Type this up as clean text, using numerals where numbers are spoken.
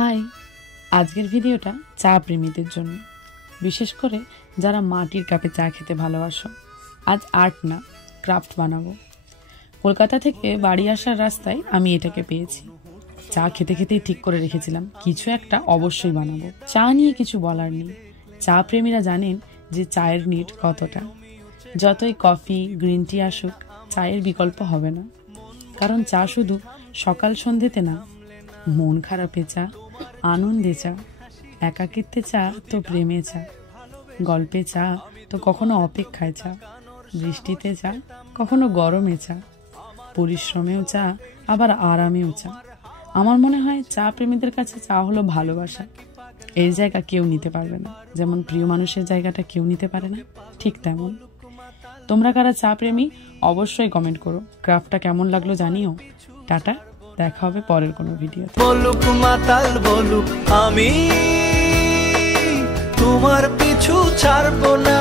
High, আজকের ভিডিওটা চা প্রেমীদের জন্য, বিশেষ করে যারা মাটির কাপে চা খেতে ভালোবাসো। আজ আর্ট না, ক্রাফট বানাবো। কলকাতা থেকে বাড়ি আসার রাস্তায় আমি এটাকে পেয়েছি। চা খেতে খেতেই ঠিক করে রেখেছিলাম কিছু একটা অবশ্যই বানাবো। চা নিয়ে কিছু বলার নেই, চা প্রেমীরা জানেন যে চায়ের নিট কতটা। যতই কফি গ্রিন টি আসুক, চায়ের বিকল্প হবে না। কারণ চা শুধু সকাল সন্ধ্যেতে না, মন খারাপে চা, আনন্দে চা, একাকিত্বে চা তো প্রেমে চা, গল্পে চা তো কখনো অপেক্ষায় চা, বৃষ্টিতে চা কখনো গরমে চা, পরিশ্রমেও চা আবার আরামেও চা। আমার মনে হয় চা প্রেমীদের কাছে চা হলো ভালোবাসা। এর জায়গা কেউ নিতে পারবে না। যেমন প্রিয় মানুষের জায়গাটা কেউ নিতে পারে না, ঠিক তেমন। তোমরা কারা চা প্রেমী অবশ্যই কমেন্ট করো। ক্রাফটটা কেমন লাগলো জানিও। টাটা, দেখা হবে পরের কোনো ভিডিওতে। বলুক মাতাল বলুক, আমি তোমার পিছু ছাড়বো না।